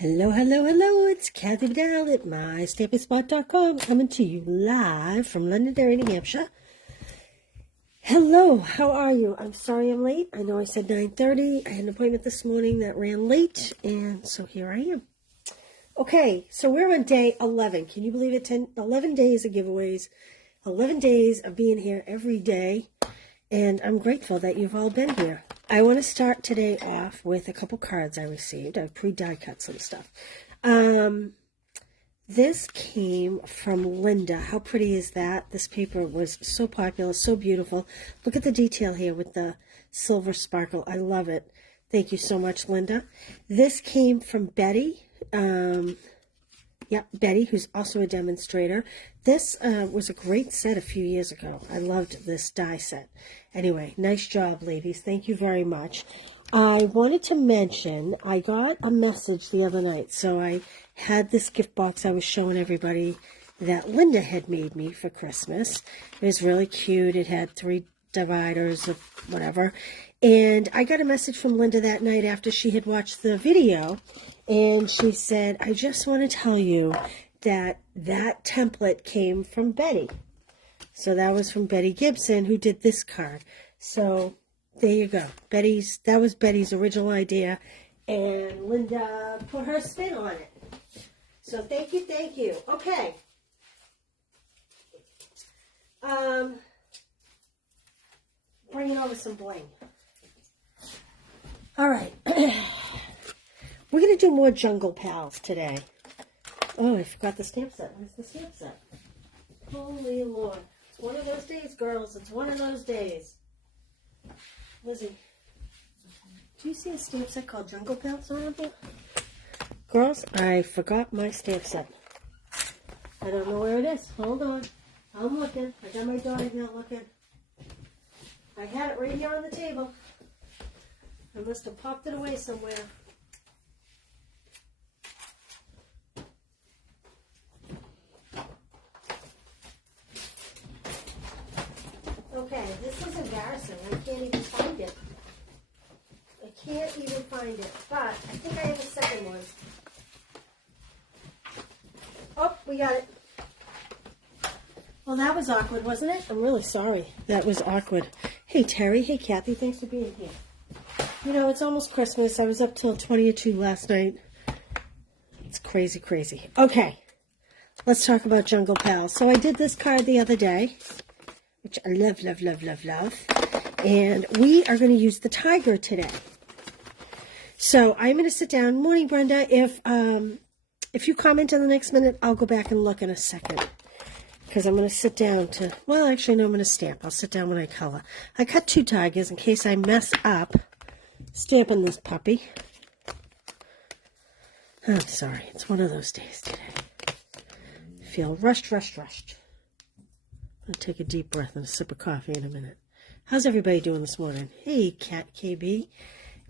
Hello, hello, hello, it's Kathy Vidal at MyStampingSpot.com coming to you live from Londonderry, New Hampshire. Hello, how are you? I'm sorry I'm late. I know I said 9:30. I had an appointment this morning that ran late, and so here I am. Okay, so we're on day 11. Can you believe it? 11 days of giveaways, 11 days of being here every day, and I'm grateful that you've all been here. I want to start today off with a couple cards I received. I pre-die cut some stuff. This came from Linda. How pretty is that? This paper was so popular, so beautiful. Look at the detail here with the silver sparkle. I love it. Thank you so much, Linda. This came from Betty. Betty, who's also a demonstrator. This was a great set a few years ago. I loved this die set. Anyway, nice job, ladies. Thank you very much. I wanted to mention, I got a message the other night. So I had this gift box I was showing everybody that Linda had made me for Christmas. It was really cute. It had 3 dividers of whatever. And I got a message from Linda that night after she had watched the video. And she said, I just want to tell you that that template came from Betty. So that was from Betty Gibson, who did this card. So there you go. That was Betty's original idea. And Linda put her spin on it. So thank you, thank you. Okay. Bringing over some bling. All right. We're going to do more Jungle Pals today. Oh, I forgot the stamp set. Where's the stamp set? Holy Lord. It's one of those days, girls. It's one of those days. Lizzie, do you see a stamp set called Jungle Pals on here? Girls, I forgot my stamp set. I don't know where it is. Hold on. I'm looking. I got my daughter here looking. I had it right here on the table. I must have popped it away somewhere. Okay, this is embarrassing. I can't even find it. I can't even find it. But I think I have a second one. Oh, we got it. Well, that was awkward, wasn't it? I'm really sorry. That was awkward. Hey, Terry. Hey, Kathy. Thanks for being here. You know, it's almost Christmas. I was up till 20 or 2 last night. It's crazy, crazy. Okay. Let's talk about Jungle Pals. So I did this card the other day, which I love, love, love, love, love. And we are going to use the tiger today. So I'm going to sit down. Morning, Brenda. If you comment in the next minute, I'll go back and look in a second. Because I'm going to sit down to, well, actually, no, I'm going to stamp. I'll sit down when I color. I cut 2 tigers in case I mess up stamping this puppy. I'm sorry. It's one of those days today. I feel rushed. I'm going to take a deep breath and a sip of coffee in a minute. How's everybody doing this morning? Hey, Cat KB.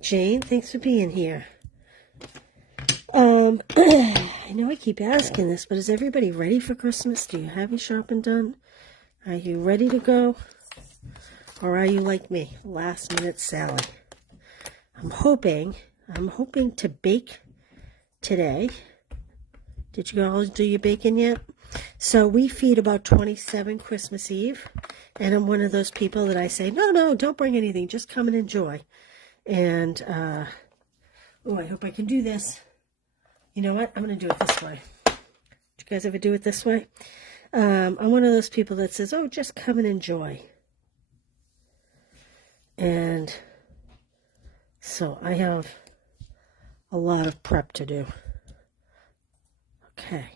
Jane, thanks for being here. I know I keep asking this, but is everybody ready for Christmas? Do you have your shopping done? Are you ready to go? Or are you like me, last minute Sally? I'm hoping to bake today. Did you all do your baking yet? So we feed about 27 Christmas Eve, and I'm one of those people that I say, no, don't bring anything, just come and enjoy. And, I hope I can do this. You know what? I'm going to do it this way. Did you guys ever do it this way? I'm one of those people that says, just come and enjoy. And so I have a lot of prep to do. Okay.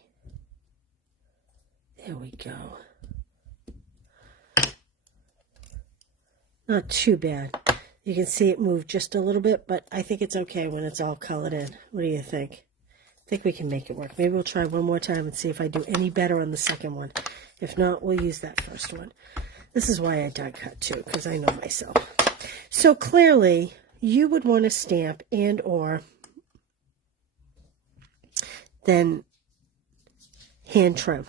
There we go. Not too bad. You can see it move just a little bit, but I think it's okay when it's all colored in. What do you think? I think we can make it work. Maybe we'll try one more time and see if I do any better on the second one. If not, we'll use that first one. This is why I die cut too, because I know myself. So clearly, you would want to stamp and or then hand trim.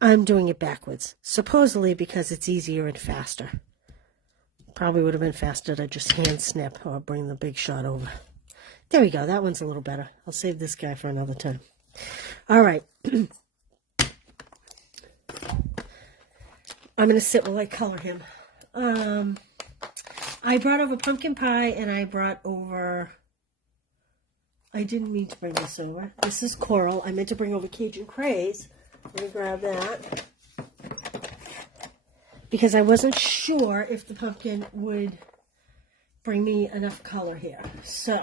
I'm doing it backwards, supposedly because it's easier and faster. Probably would have been faster to just hand snip or bring the big shot over. There we go. That one's a little better. I'll save this guy for another time. All right. I'm going to sit while I color him. I brought over pumpkin pie, and I brought over... I didn't mean to bring this over. This is coral. I meant to bring over Cajun craze. Let me grab that. Because I wasn't sure if the pumpkin would bring me enough color here. So,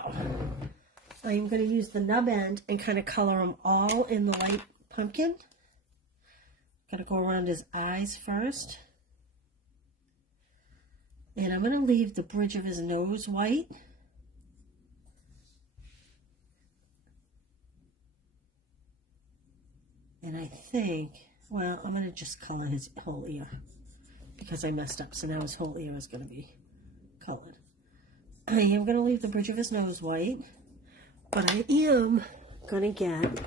I'm going to use the nub end and kind of color them all in the light pumpkin. Gotta go around his eyes first. And I'm going to leave the bridge of his nose white. And I think, well, I'm going to just color his whole ear because I messed up. So now his whole ear is going to be colored. I am going to leave the bridge of his nose white, but I am going to get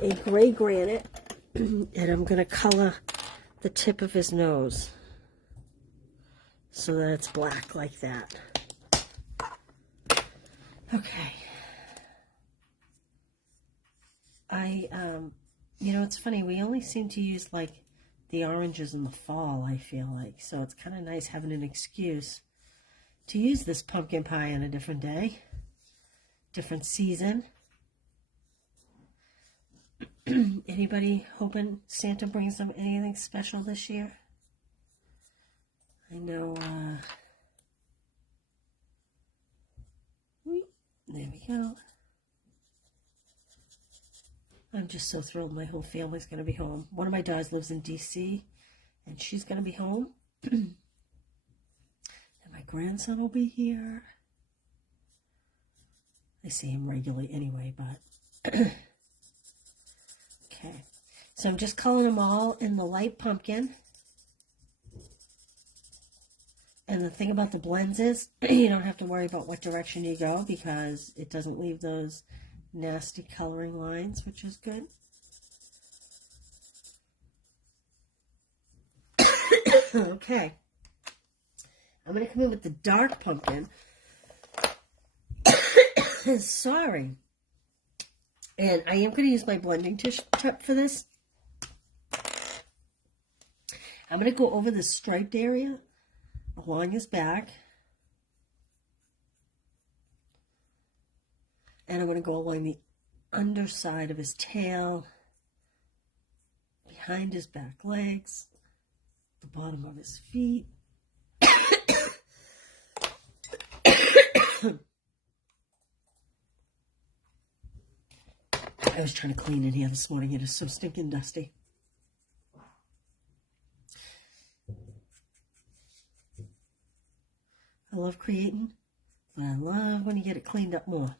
a gray granite. And I'm going to color the tip of his nose so that it's black like that. Okay. You know, it's funny. We only seem to use, like, the oranges in the fall, I feel like. So it's kind of nice having an excuse to use this pumpkin pie on a different day, different season. Anybody hoping Santa brings them anything special this year? I know, there we go. I'm just so thrilled my whole family's going to be home. One of my daughters lives in D.C., and she's going to be home. And my grandson will be here. I see him regularly anyway, but... Okay, so I'm just coloring them all in the light pumpkin. And the thing about the blends is you don't have to worry about what direction you go because it doesn't leave those nasty coloring lines, which is good. Okay, I'm going to come in with the dark pumpkin. Sorry. And I am going to use my blending tip for this. I'm going to go over the striped area along his back. And I'm going to go along the underside of his tail, behind his back legs, the bottom of his feet. I was trying to clean in here this morning. It is so stinking dusty. I love creating, but I love when you get it cleaned up more.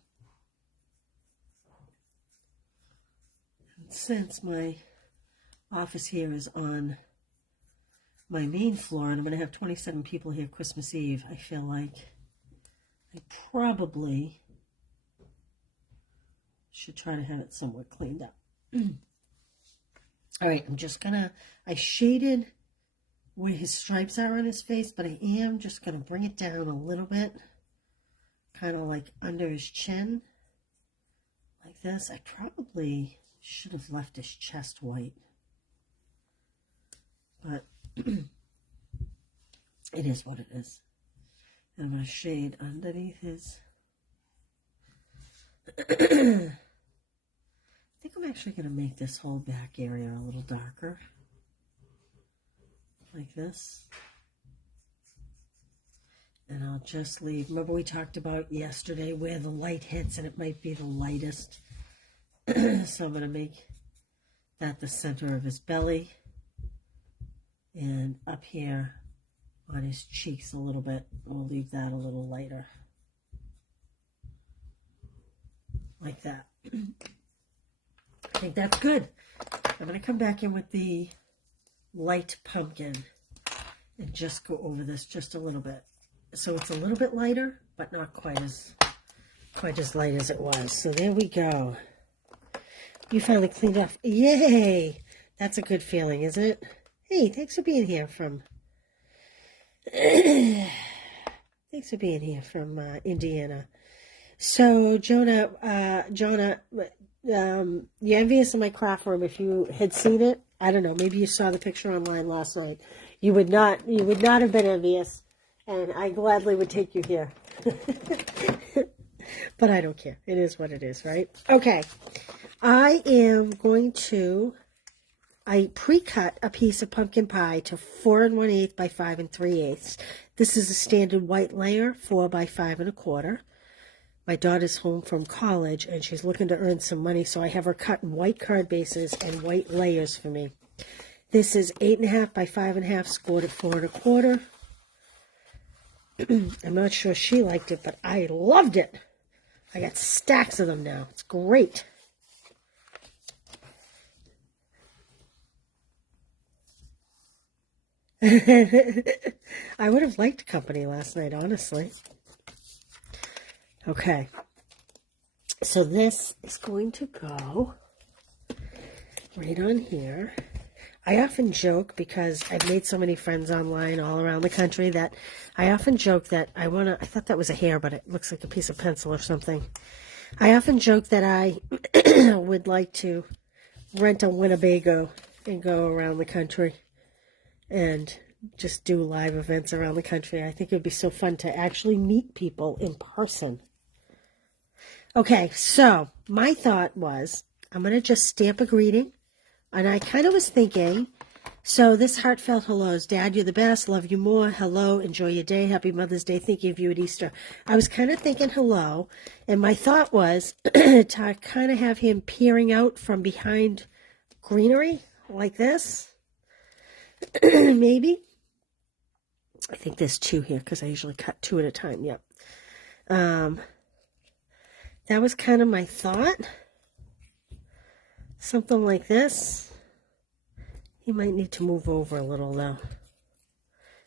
And since my office here is on my main floor, and I'm going to have 27 people here Christmas Eve, I feel like I probably should try to have it somewhat cleaned up. All right, I'm just going to, I shaded where his stripes are on his face, but I am just going to bring it down a little bit, kind of like under his chin, like this. I probably should have left his chest white, but it is what it is. And I'm going to shade underneath his... I think I'm actually going to make this whole back area a little darker, like this. And I'll just leave, remember we talked about yesterday where the light hits and it might be the lightest. So I'm going to make that the center of his belly, and up here on his cheeks a little bit, we'll leave that a little lighter, like that. I think that's good. I'm going to come back in with the light pumpkin and just go over this just a little bit. So it's a little bit lighter, but not quite as light as it was. So there we go. You finally cleaned off. Yay! That's a good feeling, isn't it? Hey, thanks for being here from... thanks for being here from Indiana. So, Jonah, you're envious of my craft room. If you had seen it, I don't know, maybe you saw the picture online last night. You would not have been envious, and I gladly would take you here. But I don't care. It is what it is, right? Okay. I pre-cut a piece of pumpkin pie to 4 1/8 by 5 3/8. This is a standard white layer, 4 by 5 1/4. My daughter's home from college, and she's looking to earn some money, so I have her cut white card bases and white layers for me. This is 8 1/2 by 5 1/2, scored at 4 1/4. I'm not sure she liked it, but I loved it. I got stacks of them now. It's great. I would have liked company last night, honestly. Okay. So this is going to go right on here. I often joke, because I've made so many friends online all around the country, that I often joke that I thought that was a hair, but it looks like a piece of pencil or something. I often joke that I would like to rent a Winnebago and go around the country and just do live events around the country. I think it would be so fun to actually meet people in person. Okay, so my thought was, I'm going to just stamp a greeting. And I kind of was thinking, so this heartfelt hellos: Dad, you're the best, love you more, hello, enjoy your day, happy Mother's Day, thinking of you at Easter. I was kind of thinking hello, and my thought was to kind of have him peering out from behind greenery, like this. Maybe. I think there's 2 here, because I usually cut 2 at a time, yep. That was kind of my thought. Something like this. He might need to move over a little, though.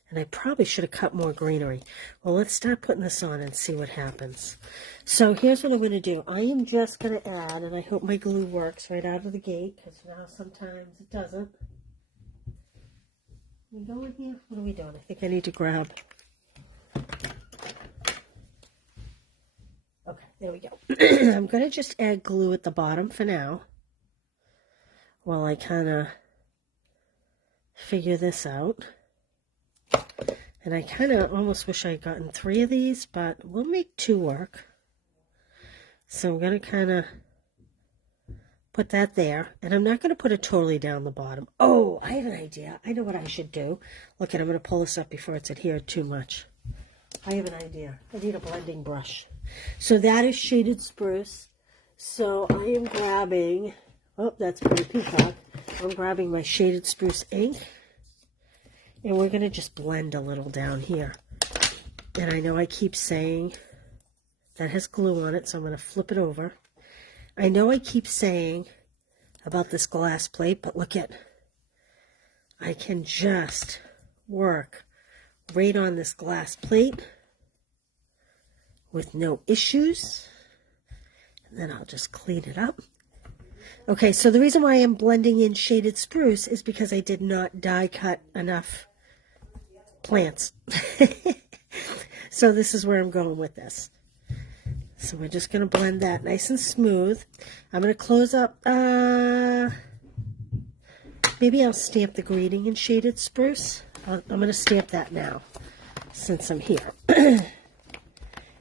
And I probably should have cut more greenery. Well, let's start putting this on and see what happens. So here's what I'm going to do. I am just going to add, and I hope my glue works right out of the gate, because now sometimes it doesn't. We go in here? What are we doing? I think I need to grab. Okay, there we go. I'm going to just add glue at the bottom for now, while I kind of figure this out. And I kind of almost wish I had gotten 3 of these, but we'll make 2 work. So I'm going to kind of put that there. And I'm not going to put it totally down the bottom. Oh, I have an idea. I know what I should do. Look, I'm going to pull this up before it's adhered too much. I have an idea. I need a blending brush. So that is shaded spruce. So I am grabbing... Oh, that's pretty peacock. I'm grabbing my shaded spruce ink, and we're going to just blend a little down here. And I know I keep saying that has glue on it, so I'm going to flip it over. I know I keep saying about this glass plate, but look at, I can just work right on this glass plate with no issues. And then I'll just clean it up. Okay, so the reason why I'm blending in shaded spruce is because I did not die cut enough plants. So this is where I'm going with this. So we're just going to blend that nice and smooth. I'm going to close up, maybe I'll stamp the greeting in shaded spruce. I'm going to stamp that now, since I'm here.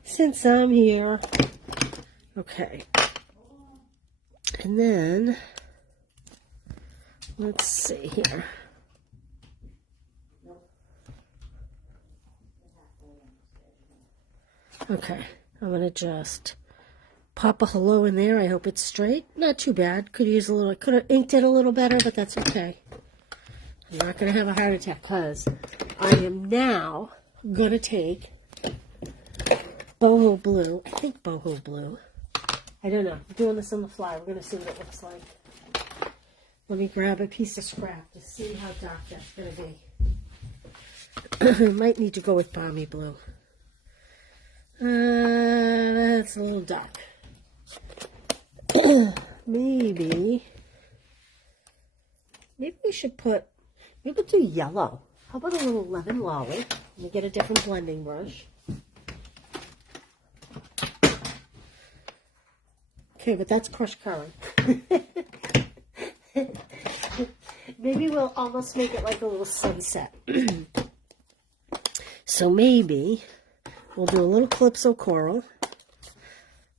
Since I'm here. Okay. And then, let's see here. Okay, I'm going to just pop a hello in there. I hope it's straight. Not too bad. Could use a little, I could have inked it a little better, but that's okay. I'm not going to have a heart attack, because I am now going to take boho blue. I think boho blue. I don't know. I'm doing this on the fly. We're going to see what it looks like. Let me grab a piece of scrap to see how dark that's going to be. Might need to go with balmy blue. That's a little dark. Maybe we should put, maybe we'll do yellow. How about a little lemon lolly? Let me get a different blending brush. Okay, but that's crushed curry. Maybe we'll almost make it like a little sunset. So maybe we'll do a little calypso coral.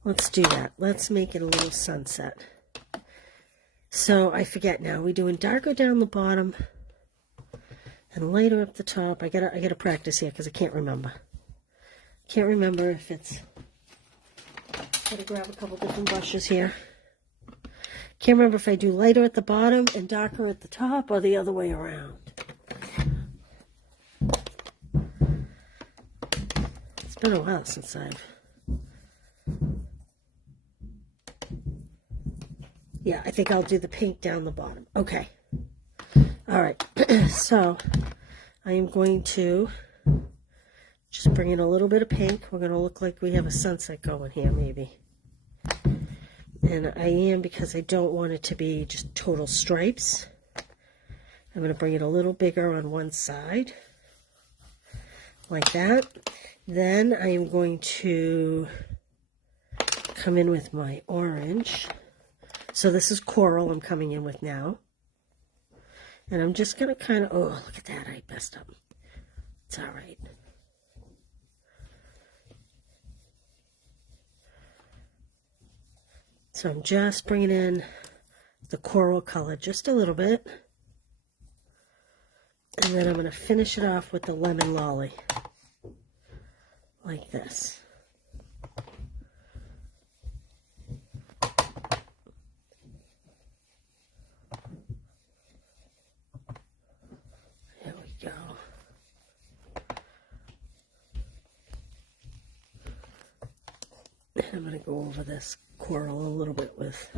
Let's do that. Let's make it a little sunset. So I forget now. We're doing darker down the bottom and lighter up the top. I gotta practice here because I can't remember. Can't remember if it's. Gotta grab a couple different brushes here. Can't remember if I do lighter at the bottom and darker at the top or the other way around. It's been a while since I've. Yeah, I think I'll do the pink down the bottom. Okay. All right. So I am going to just bring in a little bit of pink. We're going to look like we have a sunset going here, maybe. And I am, because I don't want it to be just total stripes. I'm going to bring it a little bigger on one side. Like that. Then I am going to come in with my orange. So this is coral I'm coming in with now. And I'm just going to kind of, oh, look at that, I messed up. It's all right. So I'm just bringing in the coral color just a little bit. And then I'm going to finish it off with the lemon lolly. Like this. There we go. And I'm going to go over this coral a little bit with,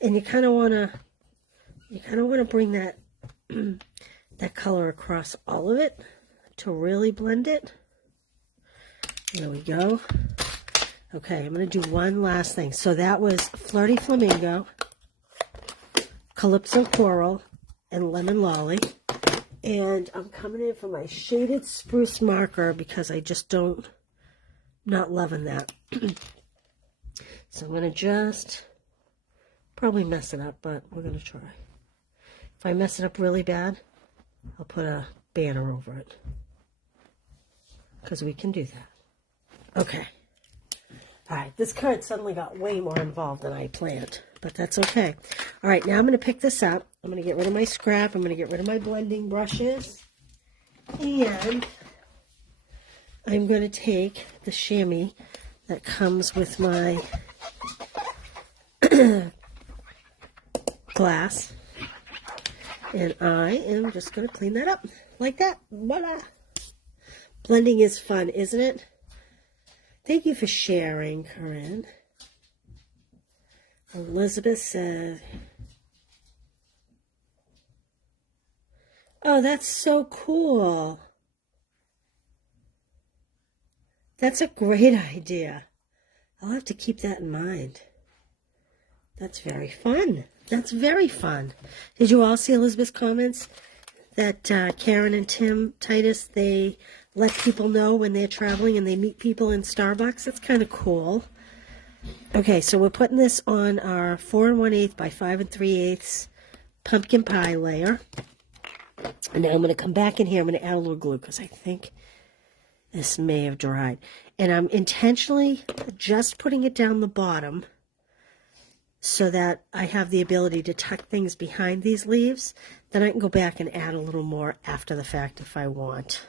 and you kind of want to bring that that color across all of it to really blend it. There we go. Okay, I'm going to do one last thing. So that was Flirty Flamingo, Calypso Coral, and Lemon Lolly. And I'm coming in for my shaded spruce marker because I just not loving that. So I'm going to just probably mess it up, but we're going to try. If I mess it up really bad, I'll put a banner over it. Because we can do that. Okay. All right, this card suddenly got way more involved than I planned, but that's okay. All right, now I'm going to pick this up. I'm going to get rid of my scrap. I'm going to get rid of my blending brushes. And I'm going to take the chamois that comes with my glass, and I am just going to clean that up like that. Voila! Blending is fun, isn't it? Thank you for sharing, Corinne. Elizabeth said, oh, that's so cool. That's a great idea. I'll have to keep that in mind. That's very fun. That's very fun. Did you all see Elizabeth's comments that Karen and Tim Titus, they let people know when they're traveling and they meet people in Starbucks? That's kind of cool. Okay, so we're putting this on our 4 1/8 by 5 3/8 pumpkin pie layer. And now I'm going to come back in here. I'm going to add a little glue because I think this may have dried. And I'm intentionally just putting it down the bottom so that I have the ability to tuck things behind these leaves. Then I can go back and add a little more after the fact if I want.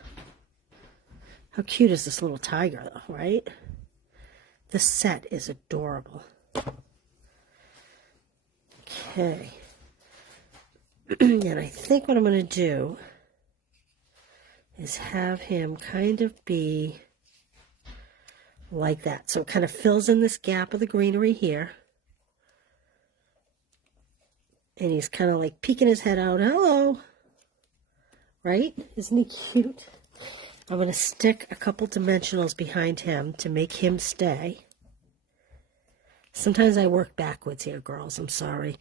How cute is this little tiger, though, right? This set is adorable. Okay. And I think what I'm going to do is have him kind of be like that. So it kind of fills in this gap of the greenery here. And he's kind of like peeking his head out. Hello. Right? Isn't he cute? I'm going to stick a couple dimensionals behind him to make him stay. Sometimes I work backwards here, girls. I'm sorry.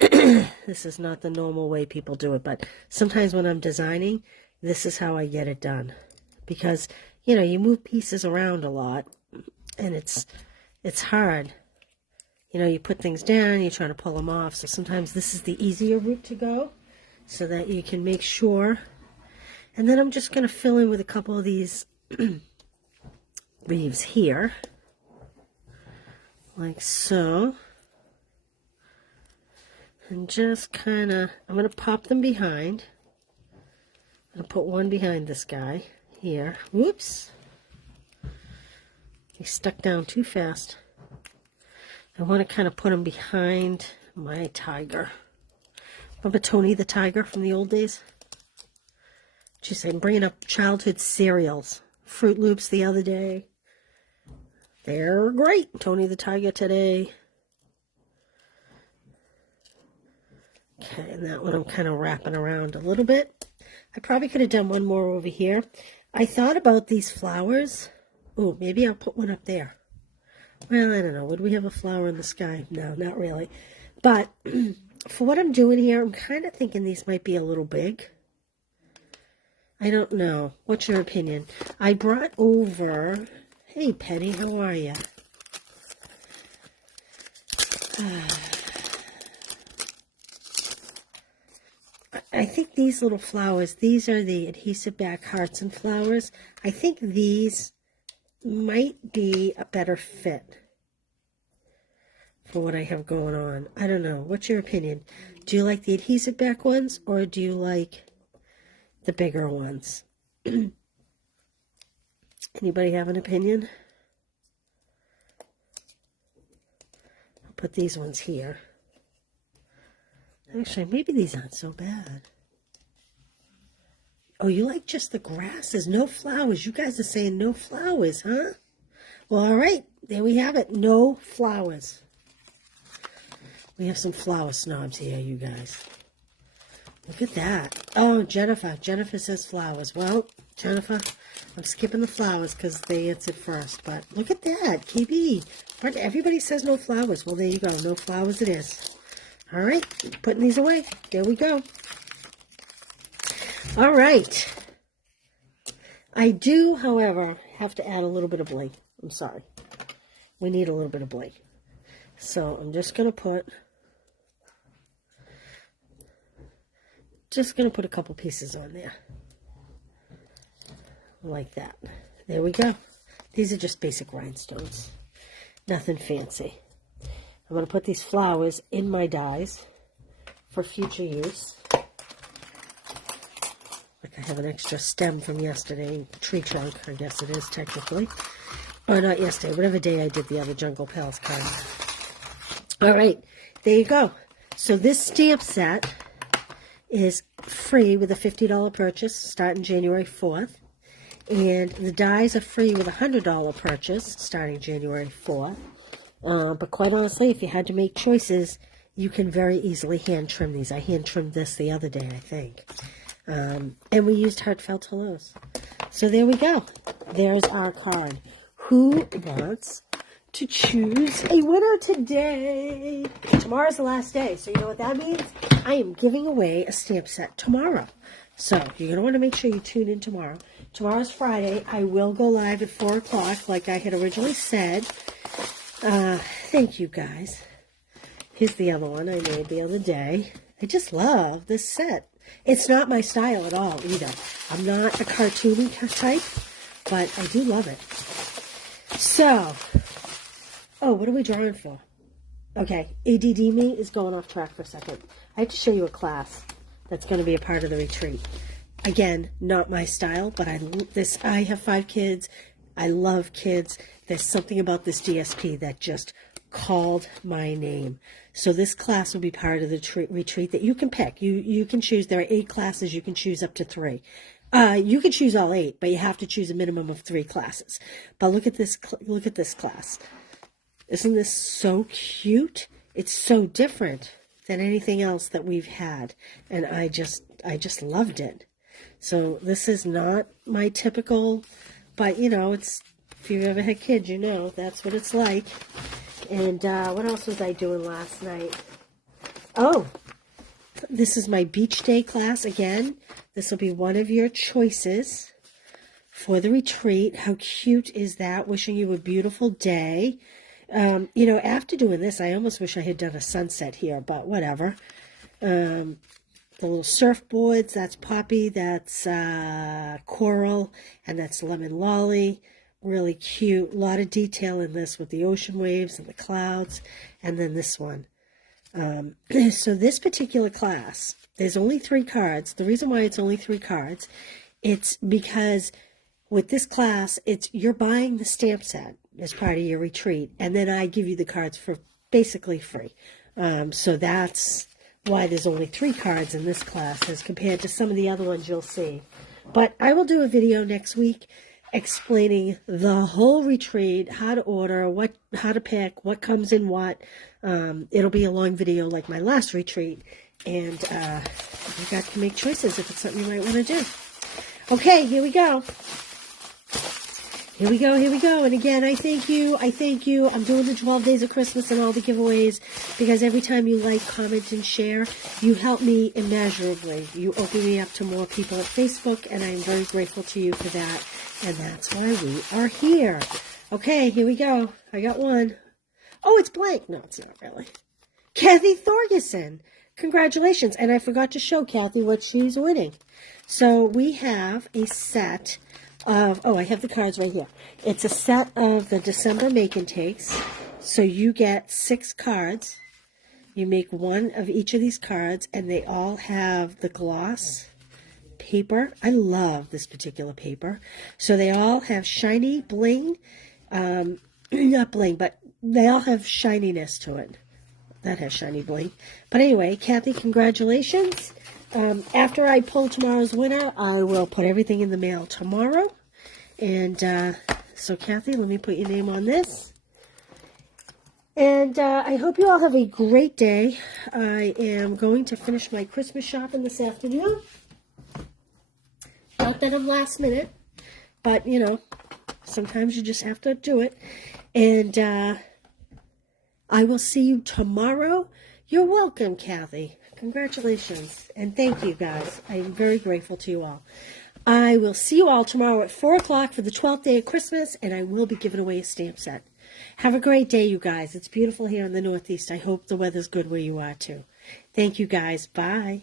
This is not the normal way people do it. But sometimes when I'm designing, this is how I get it done. Because, you know, you move pieces around a lot. And it's hard you know, you put things down, you're trying to pull them off. So sometimes this is the easier route to go so that you can make sure. And then I'm just going to fill in with a couple of these leaves here, like so. And just kind of, I'm going to pop them behind. I'm going to put one behind this guy here. Whoops. He stuck down too fast. I want to kind of put him behind my tiger. Remember Tony the tiger from the old days? She said, I'm bringing up childhood cereals. Fruit Loops the other day. They're great. Tony the tiger today. Okay, and that one I'm kind of wrapping around a little bit. I probably could have done one more over here. I thought about these flowers. Oh, maybe I'll put one up there. Well, I don't know. Would we have a flower in the sky? No, not really. But for what I'm doing here, I'm kind of thinking these might be a little big. I don't know. What's your opinion? I brought over... Hey, Penny, how are you? I think these little flowers, these are the adhesive back hearts and flowers. I think these might be a better fit for what I have going on. I don't know. What's your opinion? Do you like the adhesive back ones or do you like the bigger ones? Anybody have an opinion? I'll put these ones here. Actually, maybe these aren't so bad. Oh, you like just the grasses, no flowers. You guys are saying no flowers, huh? Well, all right. There we have it. No flowers. We have some flower snobs here, you guys. Look at that. Oh, Jennifer. Jennifer says flowers. Well, Jennifer, I'm skipping the flowers because they answered first. But look at that. KB. But everybody says no flowers. Well, there you go. No flowers it is. All right. Putting these away. There we go. All right. I do, however, have to add a little bit of bling. I'm sorry. We need a little bit of bling. So I'm just going to put... a couple pieces on there. Like that. There we go. These are just basic rhinestones. Nothing fancy. I'm going to put these flowers in my dies for future use. Like I have an extra stem from yesterday, tree trunk, I guess it is technically. Or not yesterday, whatever day I did the other Jungle Pals card. All right, there you go. So this stamp set is free with a $50 purchase starting January 4th. And the dies are free with a $100 purchase starting January 4th. But quite honestly, if you had to make choices, you can very easily hand trim these. I hand trimmed this the other day, I think. And we used heartfelt hellos. So there we go. There's our card. Who wants to choose a winner today? Tomorrow's the last day. So you know what that means? I am giving away a stamp set tomorrow. So you're going to want to make sure you tune in tomorrow. Tomorrow's Friday. I will go live at 4 o'clock like I had originally said. Thank you guys. Here's the other one I made the other day. I just love this set. It's not my style at all either. I'm not a cartoony type, but I do love it. So, oh, what are we drawing for? Okay, ADD me is going off track for a second. I have to show you a class that's going to be a part of the retreat. Again, not my style, but I have 5 kids. I love kids. There's something about this DSP that just called my name. So this class will be part of the retreat that you can pick. You can choose. There are 8 classes. You can choose up to 3. You can choose all 8, but you have to choose a minimum of 3 classes. But look at this. Look at this class. Isn't this so cute? It's so different than anything else that we've had, and I just loved it. So this is not my typical, but you know, it's, if you've ever had kids, you know that's what it's like. And what else was I doing last night? Oh, this is my beach day class again. This will be one of your choices for the retreat. How cute is that? Wishing you a beautiful day. You know, after doing this, I almost wish I had done a sunset here, but whatever. The little surfboards, that's Poppy, that's Coral, and that's Lemon Lolly. Really cute. A lot of detail in this with the ocean waves and the clouds. And then this one. So this particular class, there's only 3 cards. The reason why it's only 3 cards, it's because with this class, you're buying the stamp set as part of your retreat, and then I give you the cards for basically free. So that's why there's only 3 cards in this class as compared to some of the other ones you'll see. But I will do a video next week explaining the whole retreat, how to order, how to pick, what comes in what. It'll be a long video like my last retreat, and you got to make choices if it's something you might want to do. Okay, here we go. Here we go, here we go. And again, I thank you. I'm doing the 12 days of Christmas and all the giveaways because every time you like, comment, and share, you help me immeasurably. You open me up to more people at Facebook, and I'm very grateful to you for that. And that's why we are here. Okay, here we go. I got one. Oh, it's blank. No, it's not really. Kathy Thorgerson. Congratulations. And I forgot to show Kathy what she's winning. So we have a set of, I have the cards right here. It's a set of the December Make and Takes. So you get 6 cards. You make one of each of these cards, and they all have the gloss paper. I love this particular paper. So they all have shiny bling. Not bling, but they all have shininess to it. That has shiny bling. But anyway, Kathy, congratulations. After I pull tomorrow's winner, I will put everything in the mail tomorrow. And so, Kathy, let me put your name on this. And I hope you all have a great day. I am going to finish my Christmas shopping this afternoon. Not that I'm last minute, but, you know, sometimes you just have to do it. And I will see you tomorrow. You're welcome, Kathy. Congratulations. And thank you, guys. I'm very grateful to you all. I will see you all tomorrow at 4 o'clock for the 12th day of Christmas, and I will be giving away a stamp set. Have a great day, you guys. It's beautiful here in the Northeast. I hope the weather's good where you are, too. Thank you, guys. Bye.